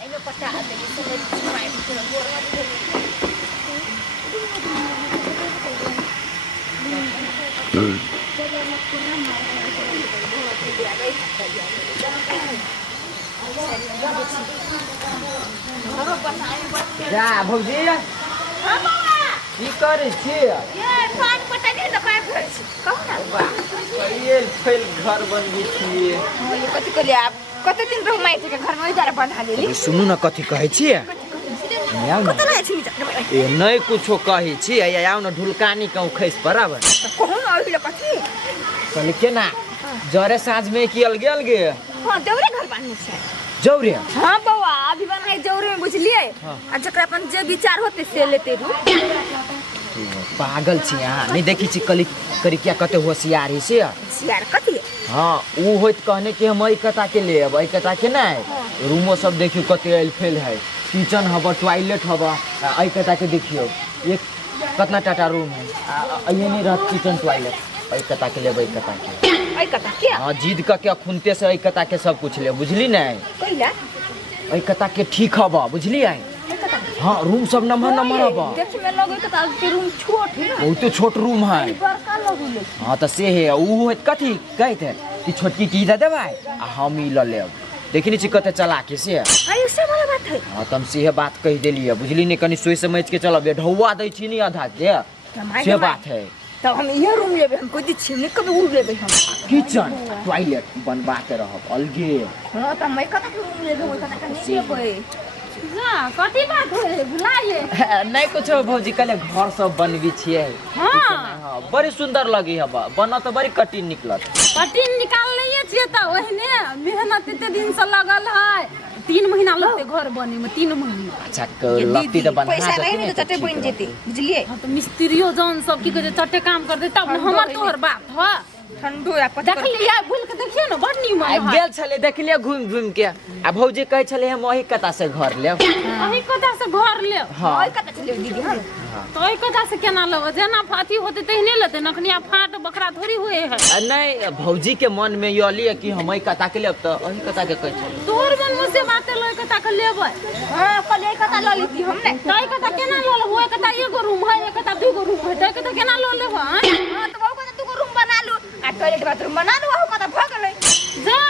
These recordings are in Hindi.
Ay, no pata ate, gusto mo kumain ko ng buro. जा भौजी हाँ बउआ की करे छी ये पान पता नहीं तो काय कर छी कहू ना कहिए फैल घर बनबी छी हो ये कथि कहलिए आप कते दिन रह माइ के घर में इधर बना लेली सुनू न कथी कहै छी आउ न कते रहे छी ए नहीं कुछो कहै छी आउ न ढुलकानी कहूँ खैस बराबर कहू ना अभी कथि कहले केना जरे साँझ में की अलगे अलगे हां देवरे घर बानी छै जौरे हां बउआ अभी बनाई जौरे में बुझलिए आ जकरा अपन जे विचार होते से लेते रू पागल छी यहाँ नहीं देखी छी कली करी क्या कते होशियार है से सियार कथि हाँ वो होत कहने कि हम कता के ले अब कता के नहीं रूमो सब देखियो कते एल फेल है किचन हब टॉयलेट हब कता के देखियो एक कितना टाटा रूम है ये नहीं रहत किचन टॉयलेट कता के ले कता के कथा क्या हाँ जिद का क्या खूनते से कता के सब कुछ ले बुझली नहीं कइला कता के ठीक हब बुझली आई हाँ रूम सब नंबर नंबर हब देख में लगे कता के रूम छोट है बहुत छोट रूम है बड़का लगुले हाँ तो से है वो होत कथी कहते कि छोटकी की दे देबै आ हम ई ल लेब देखनी छी कते चला के से आई से वाला बात है हाँ तुम से बात कह देलिए बुझली नहीं कनी सोच समझ के चलब ढौआ दै छी नहीं आधा के से बात है तब हम ये रूम लेबे हम कोई दिछि नहीं कभी उड़ लेबे हम किचन टॉयलेट बनवा के रहब अलगे हां त मैं कता के रूम लेबे ओइ कता के नहीं लेबे जा कथि बात होय बुलाइए नहीं कुछ भौजी कले घर सब बनबी छिए हां बड़ी सुंदर लगी हब बना तो बड़ी कठिन निकलत कठिन निकाल लिए छिए त ओहने मेहनत एते दिन से लगल है 3 महीना लगते घर बने में 3 महीना अच्छा लगती तो बना पैसा नहीं तो चटे बन जेते बुझलिए हाँ तो मिस्त्रियों जौन सब की कहते चटे काम कर देता हमर तोहर बात है ठंडो या पता देख लिया भूल के देखिए ना बड़ नीमन आ है गेल छले देख लिया घूम घूम के आ भौजी कहे छले हम वही कता से घर लेब अही कथा से घर ले हाँ ओइ कता चले दीदी हम तो अही कथा से केना लब जेना फाती होते तहने लेते नखनिया फाट बकरा थोड़ी हुए है आ नहीं भौजी के मन में ये लिया कि हम ही कता के लेब तो वही कता के कहे छले तोहर मन में से बात लय कथा के लेबै हां कल एक कता ल लीती हम ने तई कथा केना ल लेब ओए कथा एगो रूम है एक कथा दूगो रूम है तई कथा केना ल लेब हां तो बहु कता तू रूम बना लू आ टॉयलेट बाथरूम बना लू हो कता भ गेलै जा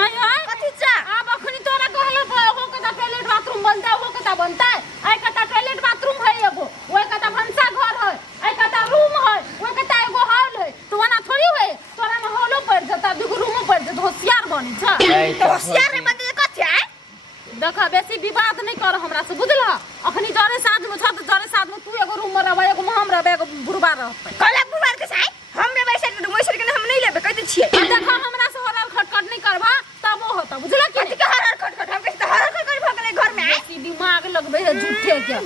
आय आय कथि चा अब अखनी तोरा कहले हो कथा टॉयलेट बाथरूम बनता हो कथा बनता आई कथा टॉयलेट बाथरूम है एगो ओए कथा भंसा घर है आई कथा रूम है ओए कथा एगो हॉल है तो वना थोड़ी है तोरा में हॉलो पड़ जाता दूगो रूमो पड़ जाता होशियार बनी छ तो होशियार रे बंदे कथि है देखा बेसी विवाद नहीं कर हमरा से बुझला अखनी जरे साथ में छ जरे साथ में तू एगो रूम में रहबे एगो में हम रहबे एगो बुढ़बा रहबे कला बुढ़ार के छै हम रे वैसे रूम वैसे के हम नहीं लेबे कहते छिए देखा हमरा से हरर खटखट नहीं करबा तब हो होता बुझला कि कथि के हर खटखट हम कहते हर खटखट भ गेलै घर में बेसी दिमाग लगबे है झूठे के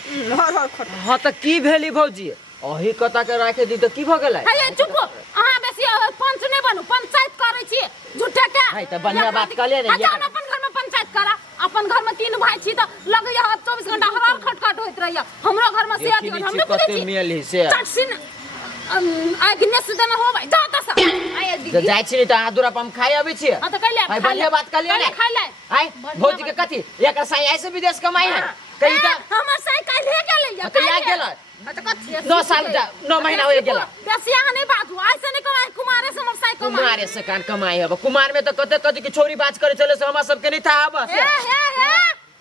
हर खट हाँ तो की भेली भौजी अही कता के राखे दी तो की भ गेलै है चुप अहाँ बेसी पंच नहीं बनू पंचायत करे छी झूठे के है तो बढ़िया बात कहले रे अच्छा अपन घर में पंचायत करा अपन घर में 3 भाई छी तो लगे 24 घंटा हर खटखट होइत रहैया हमरो घर में से हम नहीं बुझे छी मिल से चटसिन आगिने सुदे में हो भाई जा तसा आय तो दीदी जाय छी तो आदुरा हम खाई आबे छी हां तो कहले भाई बढ़िया बात कहले रे खाई ले आई भौजी के कथी एक साई ऐसे विदेश कमाई है कही तो हमर साइकिल ले गेलै तो या गेल तो कथि 9 साल 9 महीना हो गेल बेसी यहाँ नहीं बात हुआ ऐसे नहीं कमाई कुमारे से हमर साइकिल कुमार से कान कमाई है कुमार में तो कते कथी के छोरी बात करे चले से हमरा सब के नहीं था अब हे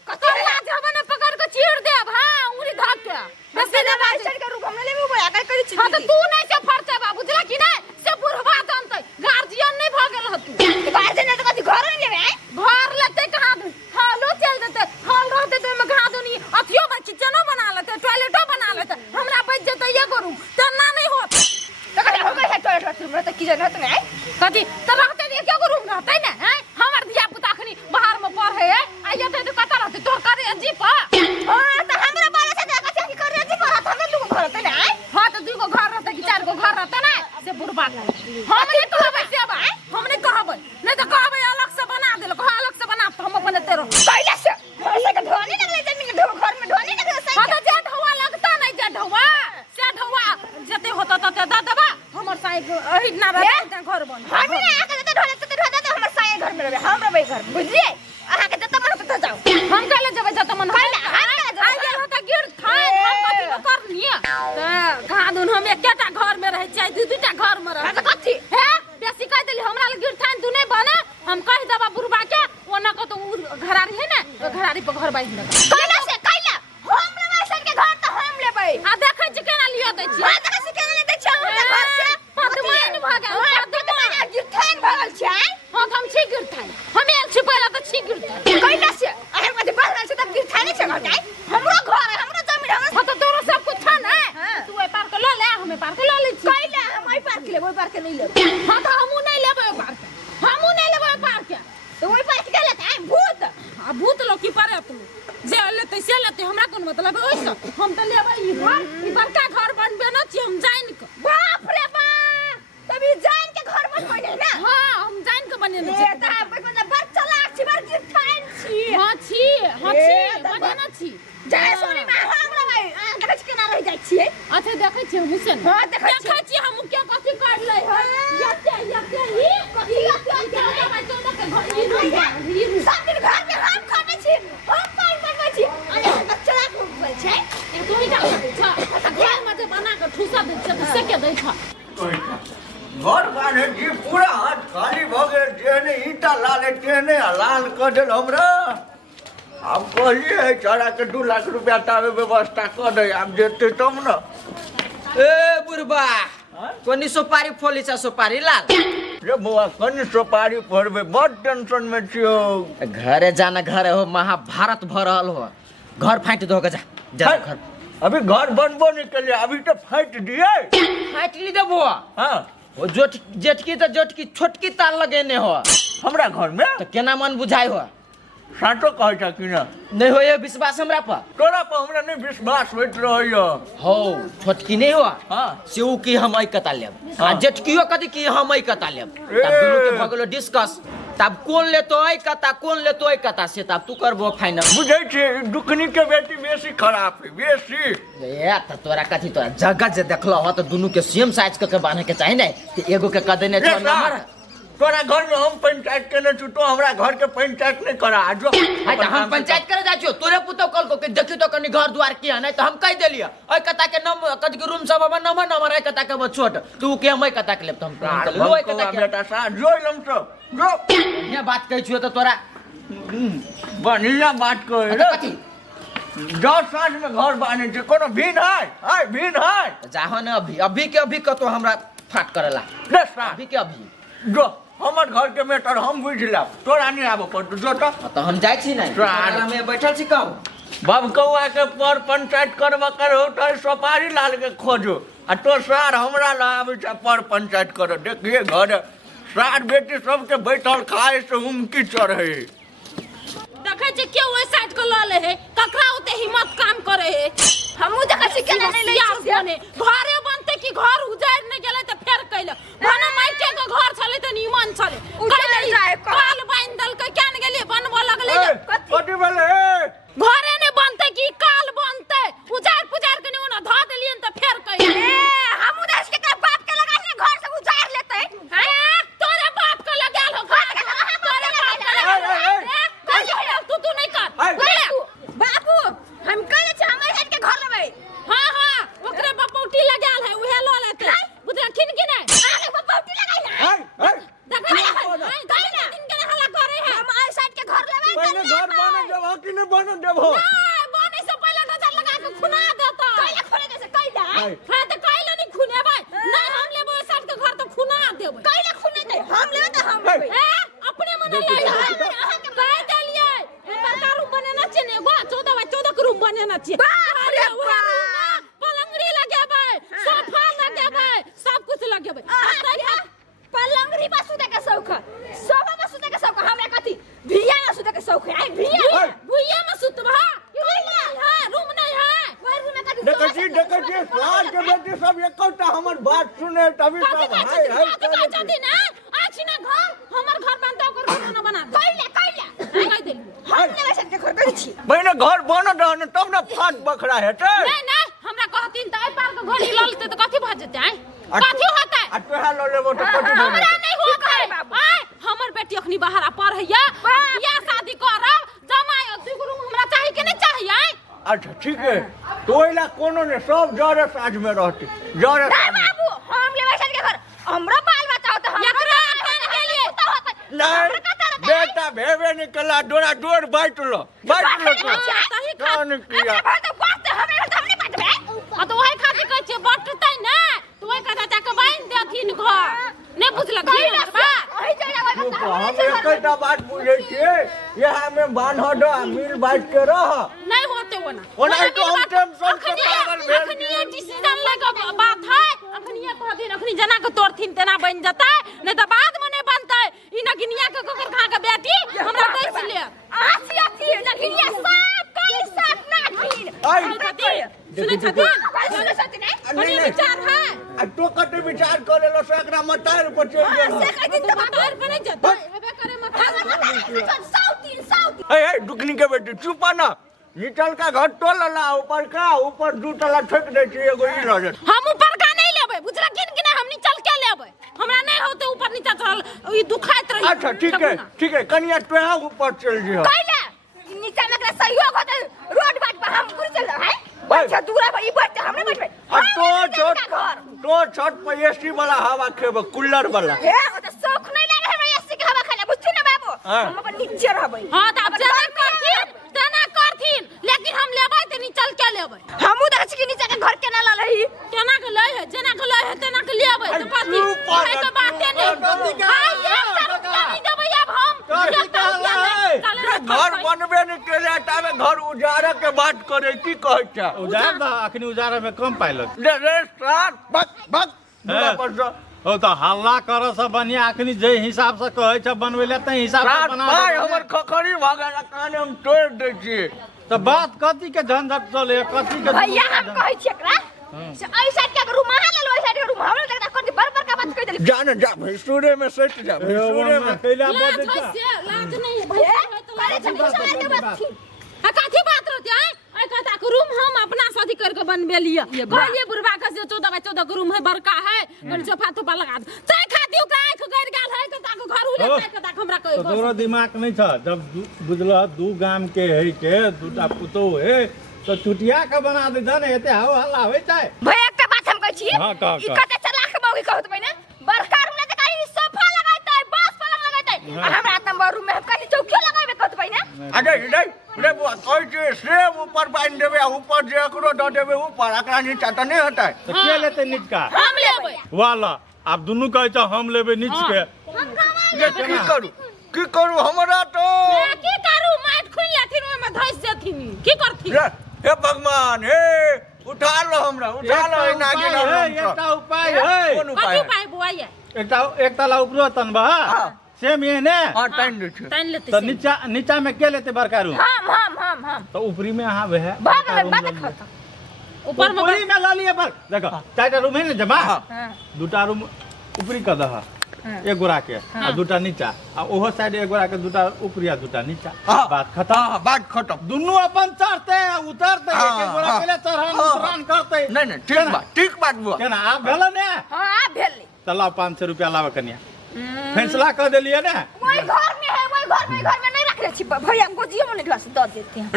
कतो लाज हबने पकड़ के चीर देब हां उंगली धक के बेसी ना बात चढ़ के रूम हम लेबे बोया कर करी छी हां तो तू नहीं से फरते बा बुझला कि नहीं से बुढ़वा जानते गार्जियन नहीं भ गेल ह तू गार्जियन ने तो कथि घर नहीं लेबे घर लेते कहां हालो चल देते हाल रहते तो में घा दोनी अथियो में किचनो बना लेते टॉयलेटो बना लेते हमरा बच जेते ये करू तना नहीं होत तो कथि हो गए टॉयलेट बाथरूम तो किचन रहत नहीं कथि तो रहते देखियो को रूम रहते ना हैं हमर धिया पुता खनी बाहर में पढ़े है आ जेते तो कतर घरारी पर घर बाइज लगा कैला से कैला हम लेबै सर के घर त हम लेबै आ देखै छी केना लियो दै छी आ देखै छी केना ले दै छी हम त घर से पदमान भ गेल पदमान गिरथान भगल छै हां हम छी गिरथान हम आयल छी पहिला त छी गिरथान कैला से अहे मते बहल छै त गिरथाने छै घर हमरो घर है हमरो जमीन है हां त तोरो सब कुछ छ ना तू ए पार के ल ले हमें पार के ल ले छी कैला हम ओइ पार के लेबै ओइ पार के नहीं लेबै हां त हमहु नहीं लेबै ओ पार के हमहु नहीं लेबै ओ पार के तो ओइ पार के लेत आई भूत आ भूत लो की पारे तू जे लेते से लेते हमरा कोन मतलब है ओइसे हम त लेबै ई बड़का घर बनबे न छी हम जाइन के बाप रे बाप तभी जान के घर बनबै नहीं ना हां हम जाइन के बनेने छी ए ता बड़ बड़ चलाक छी बड़ गिरथान छी हां छी बनेने छी जय सोनी में हम लेबै देखै छी केना रह जाइ छियै अच्छा देखै छी हम से हां देखै छी हम के कथि कर ले है यते ही कथि यते के घर ई सब दिन घर में हम खाबै छी हम पाई बनबै छी अरे हम चलाक बोल छै ए तू ही का छ घर में जे बना के ठूसा दे छ से के दै छ घर बाने जी पूरा हाथ खाली भ गेल जेहने ईटा लाले तेहने लाल क देल हमरा अब कहलिए चढ़ा के 2 लाख रुपया तावे व्यवस्था कर दे अब जेते तब न ए बुढ़बा कोनी सुपारी फोली छ सुपारी लाल रे बुआ कनी सुपारी पड़बे बड़ टेंशन में छियो घरे जाना घर हो महाभारत भ रहल हो घर फाइट दो जा जा घर अभी घर बनबो नहीं के लिए अभी तो फाइट दिए फाइट ली देबो हां ओ जेठकी त जेठकी छोटकी तार लगेने हो हमरा घर में त केना मन बुझाई हो साटो कहै छ कि न नहीं हो ये विश्वास हमरा पर तोरा पर हमरा नहीं विश्वास होइत रहइयो हो छोटकी नहीं हो हां सेऊ की हम आई कता लेब आ जेठकियो कथि की हम आई कता लेब ए। तब दुनु के भगलो डिस्कस तब कौन लेतो आई कता से तब तू करबो फाइनल बुझै छी दुखनी के बेटी बेसी खराब है बेसी ए त तोरा कथि तोरा जगह जे देखलो हो त दुनु के सेम साइज के बांधे के चाहि नै त एगो के क देने छ नंबर तोरा घर में हम पंचायत केने छु तो हमरा घर के पंचायत नहीं करा जो आई त हम पंचायत करे जा छियो तोरे पुतो कल को के देखि तो कनी घर द्वार किया नै त हम कह देलियो ओय कता के नंबर कथि के रूम सब नंबर आई कता के छोट तू के हम कता के लेब त हम लोय कता के बेटा सा जोइलम तो जो ये बात कह छियो त तोरा बढ़िया बात कह त कथि 10 साँझ में घर बाने छै कोनो भीन है भीन है जाहो न अभी के अभी कतो हमरा फाट करेला 10 साँझ अभी के अभी जो हमर घर के मैटर हम बुझला तोरा नहीं आबो पड़तो जो तो हम जाय छी नै साला में बैठल छी कब बाब कौआ के पर पंचायत करबा करो तो सुपारी लाल के खोजो आ तो सार हमरा ला आबै छै पर पंचायत करो देखिए घर सार बेटी सबके बैठल खाए से उमकी चढ़े देखै छी के ओइ साइड के ल ले है ककरा ओते हिम्मत काम करे है हमहु देखै छी केना नहीं ले छी बने घरे बनते कि घर उजाड़ न गेले त फेर कैले भने माइटे के घर छले त निमन छले उजाड़ जाए काल बाइन दल के केन गेलिए बनबो लगले कथि भेले घरे ने बनते कि काल बनते उजाड़ पुजार के ने ध देलियन त फेर कैले हमहु देश के बाप के लगा से घर से उजाड़ लेते तोरे बाप के लगाल हो घर तोरे बाप के लगाल तू नहीं कर बाबू हम कहले छी हमर घर के घर लेबै हां ओकरे बपौटी लगाल है उहे ल लेते बुझलखिन कि नहीं अरे बपौटी लगाई ना देखै दिन के हल्ला करे है हम आई साइड के घर लेबै पहले घर बने देबो कि नहीं बने देबो बने से पहले नजर लगा के खुना देता कैला खोले दे से कैला हां त कैला नहीं खुनेबै नहीं हम लेबो साइड के घर त खुना देबै कैला खुने दे हम लेबै त हम लेबै अपने मन ले अहाँ के कह देलिए बड़का रूम बनेना छै ने गो 14 के रूम बनेना छै बाप रे बाप पलंगरी लगेबै सोफा लगेबै सब कुछ लगेबै पलंगरी पर सुते के शौक सोफा पर सुते के शौक हमरा कथि भिया में सुते के शौक है भुइया में सुतबा हां रूम नहीं है कोई रूम में कथि देखै छी सार के बेटी सब एकौटा हमर बात सुने तभी सब हाय जदी ना आछि ना घर हमर घर बनता ओकर घर ना बना कैला कह देली हम लेबै से घर कहि छी बहिने घर बनत रहने तब ना फाट बखरा हेतै नहीं हमरा कहथिन त आई पार के घर हिला लेते त कथि भ जेतै कथि होतै आ तोहा ल लेबो त कथि हमरा बने नहीं होतै आय हमर बेटी अखनी बाहर पढ़ैया बियाह शादी करब जमाई दुगो रूम हमरा चाहि के नहीं चाहिए अच्छा ठीक है तो ओइला कोनो ने सब जरे साँझ में रहती जरे नहीं बाबू हम लेबै से घर हमरा बाल बच्चा होत हम एकरा अपन के लिए नहीं बेटा भेबे निकला डोरा डोर बाइट लो कौन किया तो वही खातिर कहै छियै बटतै ने तो वही कहता जाके बांध देथिन घर नहीं बुझलक हम एकटा बात बुझे छियै यहाँ में बान्ह दो मिल बाइट के रह नहीं होते वो ना ओना तो हम टेंशन से पागल भेल अखनी ये डिसीजन लेके बात है अखनी ये कहथिन अखनी जना के तोड़थिन तेना बन जतै नहीं तो बाद में नहीं बनतै ई नगिनिया के कोकर खा के बेटी हमरा दैस ले आसी नगिनिया सब कई साथ नाखिन सुनै छथिन नहीं विचार है तो कते विचार करे लो से एकरा मतार पर चल गेल से कहथिन तो मतार पर नहीं जतै हेबे करे मतार साउथीन ए दुकनी के बेटी चुप ना निचल का घर टोल ला ऊपर दू तला ठोक दे छी एगो ई रह जात हम ऊपर का नहीं लेबै बुझला किन कि हम नीचल के लेबै हमरा नहीं होते ऊपर नीचा चढ़ल ई दुखाइत रही अच्छा ठीक है कनिया तो यहाँ ऊपर चल जी कैला नीचा में एकरा सहयोग होते रोड बाट पर हम पूरी चल रहा है अच्छा दूरा पर ई बैठ हम नहीं बैठबै तो छत पर एसी वाला हवा खेब कूलर वाला हे ओ त शौक नहीं लागे हमरा एसी के हवा खाना बुझती ना बाबू हम अपन नीचे रहबै हां त अब जना करथिन लेकिन हम लेबै त नीचल के लेबै हमहु देख छी कि नीचे के घर केना ला लही केना के लय है जना के लय है तेना के लेबै त कथि है के बाते नहीं हां ये सब नहीं देबै अब हम घर बनबे नहीं केले ताबे घर उजारे के बात करे की कहै छ उजार दा अखनी उजारे में कम पाइलक रे साथ बक दूरा पर ओ तो हल्ला कर सब बनिया अखनी जे हिसाब से कहै छ बनवेले त हिसाब से बना भाई हमर खखरी भागल काने हम तोड़ दै छी तो बात कथी के झंझट चले कथी के भैया हम कहै छी एकरा से आई साइड के रूम हाला लो आई साइड के रूम हमरा देखता कोन बराबर का बात कह देली जा भैंसुरे में सट जा भैंसुरे में कैला बजे लाज नहीं भैया करे छ बिचारा बात थी आ काथी बात रहते हैं आई कहता के रूम हम अपना शादी करके बनबे लिए कहलिए बुढ़वा का से 14 के रूम है बड़का है गन सोफा तोफा लगा दे चाय खाती ओकरा आंख गड़ गेल है कहता के घर उले कहता हमरा कह तो तोरो दिमाग नहीं छ जब बुझला दू गाम के है के दूटा पुतो है तो चुटिया के बना दे जाने एते हाव हल्ला होय छै भैया एकटा बात हम कहै छी हां का ई कते चला के मौगी कहत बइ ना बड़का रूम ले त कहीं सोफा लगाइतै बस पलंग लगाइतै हमरा त रूम में हम कहीं चौकी लगाइबे कहत बइ ना अरे रे बुआ कहै छै सेब ऊपर बांध देबे ऊपर जे एकरो द देबे ऊपर एकरा नीचा त नहीं हटाय तो के लेते नीच का हम लेबै वाला अब दुनु कहै छ हम लेबे नीच के ये की करू हमरा तो की करू माट खुल लेथिन ओय में धइस जेथिन की करथिन हे भगवान हे उठा लो हमरा उठा लो नागिन एकटा उपाय है कोन कथि उपाय पाइ बुआइया एक ताला ऊपरो तनबा सेम ये ने हां टाइम दे छै तान लेते तो नीचा में के लेते बड़का रूम हम तो ऊपरी में हां वह भाग में बात खत्म ऊपर में ऊपरी में ला लिए पर देखो चारटा रूम है ना जमा हां दूटा रूम ऊपरी का दह एक गोरा के आ दूटा नीचा आ ओहो साइड एक गोरा के दूटा ऊपरी आ दूटा नीचा बात खत्म बात खत्म दुनु अपन चढ़ते उतरते एक गोरा पहले चढ़ान करते नहीं ठीक बात बुआ केना आप भेल ने हां आ भेलै चला 500 रुपया लावे कनिया फैसला कर देलिए ना वही घर में है वही घर में नहीं रख रहे छी भैया को जियो मने ढला से द देते हैं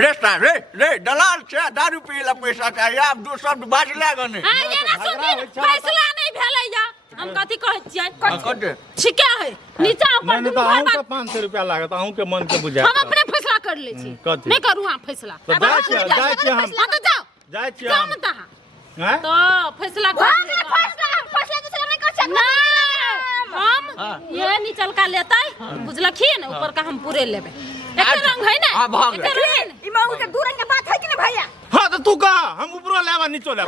रे दलाल से दारू पीला पैसा चाहिए आप दो शब्द बाज लागने हां ये ना सुन फैसला नहीं भेलैया हम कथि कहै छियै कते ठीके है नीचा ऊपर नहीं तो अहूं के 500 रुपया लागत अहूं के मन के बुझा हम अपने फैसला कर ले छी कथि? नहीं करू हां फैसला तो जाय छी हम हां तो जाओ जाय छी जाओ हम मत हां हैं तो फैसला कर फैसला दूसरा नहीं कर सकते हम ये निचल का लेतै बुझलखिन ऊपर का हम पूरे लेबे एक रंग है ना हां भाग ई महू के दू रंग के बात है कि ना भैया हां तो तू का हम ऊपरो लेवा नीचो ले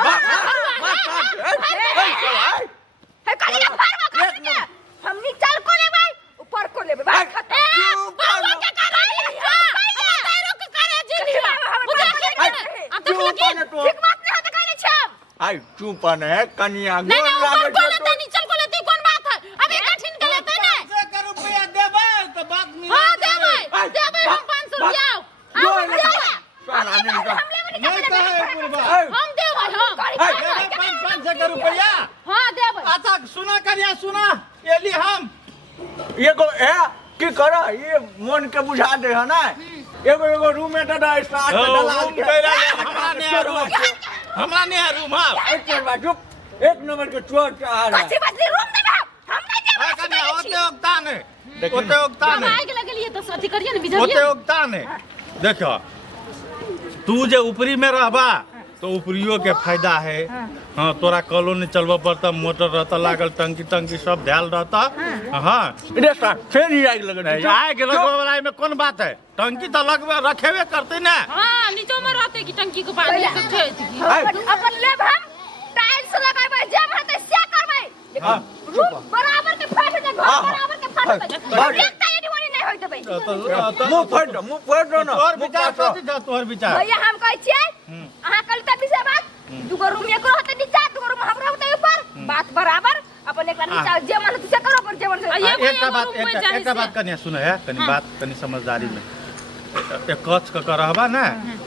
है काले फारवा कर हम निचल को लेबै ऊपर को लेबै बात खत्म बाबू के करे हां पैरो के करे जिंदगी बुझलखिन अब तो लगिन ठीक बात नहीं है तो कहले छी हम आई चुप है कनिया नहीं गोल ऊपर लागे को लेते नीचल को लेते कौन बात है अभी कठिन के लेते ना 500 रुपया देबे तो बात मिल हां देबै हम 500 रुपया हम देबै साला नहीं नहीं कहे पुरबा हम देबै हम 500 रुपया हां देबै अच्छा सुना करिया सुना एली हम एगो ए की कर ये मन के बुझा दे है ना एगो रूम में दादा स्टार्ट दलाल के हमरा ने रूम हां एक नंबर के चोर चाह रहा कथि बदली रूम देबै हम नहीं हमरा से कन्या कहै ओते छी ओकता नहीं ओते ओकता हम नहीं आगि लगलिए तो अथी करिए ने ओते बिजलिए ओकता नहीं देखो तू जे ऊपरी में रहबा तो ऊपरियो के फायदा है हाँ तोरा कलो नहीं चलबा पड़ता मोटर रहता लागल टंकी सब ध्यान रहता हाँ रे सर फिर ही आग लगे नहीं, आगे लगवाई में कौन बात है टंकी तो लगवा रखेबे करते ना हाँ नीचो में रहते कि टंकी के पानी सब छै अपन लेब हम टाइल्स लगाबै जब हते से करबै हाँ। रूम बराबर के फाट दे घर बराबर के फाट दे एकटा एडवानी नहीं होय देबै मुंह फोड़ दो ना तोहर विचार कथी छ तोहर विचार भैया हम कहै छियै अहाँ कल तक विषय बात दुगो रूम एको होते नीचा दुगो रूम हमरा होते ऊपर बात बराबर अपन एक नीचा जे मन से करो पर जे मन से एक बात कन्या सुनो है कनी बात कनी समझदारी में एक कच के रहबा ना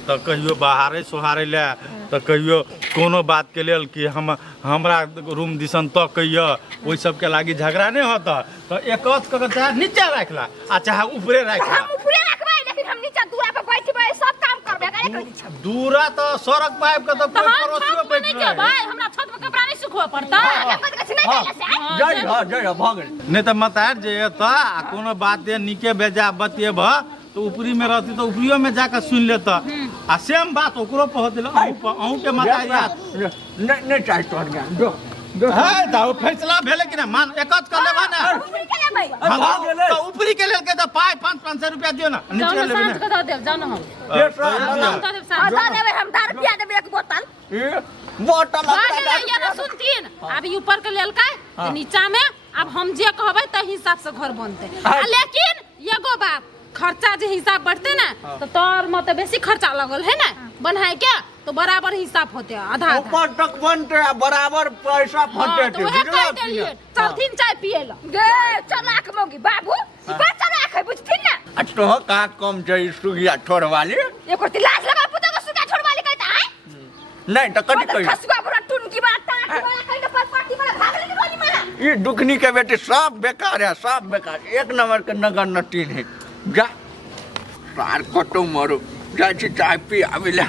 तो कहियो बाहरे सोहारे ले तो कहियो कोनो बात के लेल कि हमरा रूम दिसन तो कहियो ओइ सब के लागी झगड़ा नहीं होता तो एक कच के चाहे नीचे रखला आ चाहे ऊपरे रखला हम ऊपरे रखबै लेकिन हम नीचा दूरा पे बैठबै सब काम करबै करे दूरा तो सड़क पाइप के तो तो कोई हम पड़ोसियो छत में बैठ नहीं रहे जेबै हमरा छत में कपड़ा नहीं सुखवा पड़ता जय भाग नहीं तो मतार जे एता आ कोनो बात ये निके बेजा बतिएब तो ऊपरी में रहती तो ऊपरियो में जाकर सुन लेता आ सेम बात ओकरो पहुंच दिल अहूँ के मतार याद नहीं चाहिए तोहर ज्ञान जो है तो फैसला भेले कि ना मान एकच कर लेबा ना ऊपरी के लेबै हाँ, तो ऊपरी के लेल के तो पाई 500 रुपया दियो ना नीचे जानो लेबे सांझ के दऽ देब जानो हम ये सर दऽ देब सांझ आधा देबै हम 10 रुपया देबै एक बोतल ये बोतल बाजे ये ना सुनतीन अभी ऊपर के लेल का तो नीचा में अब हम जे कहबै त हिसाब से घर बनते लेकिन एगो बात खर्चा जे हिसाब बढ़ते ना तो तोर में तो बेसी खर्चा लगल है ना बनाए के तो बराबर हिसाब होते आधा आधा ऊपर तक बनते बराबर पैसा फटे तो वह कह देलिए चलथिन चाय पिए ला गे चलाक मौगी बाबू बड़ चलाक है बुझथिन ना आज तो का कम छै सुगिया छोड़ वाली एको लाज लगा पुता को सुगा छोड़ वाली कहता है नहीं तो कभी कही खसुआ पूरा टुनकी बात ता वाला कहीं तो पार्टी वाला भाग लेके वाली मारा ये दुखनी के बेटे सब बेकार है सब बेकार एक नंबर के नगर नटीन है जा सार कटो मरो जा चाय पी आविला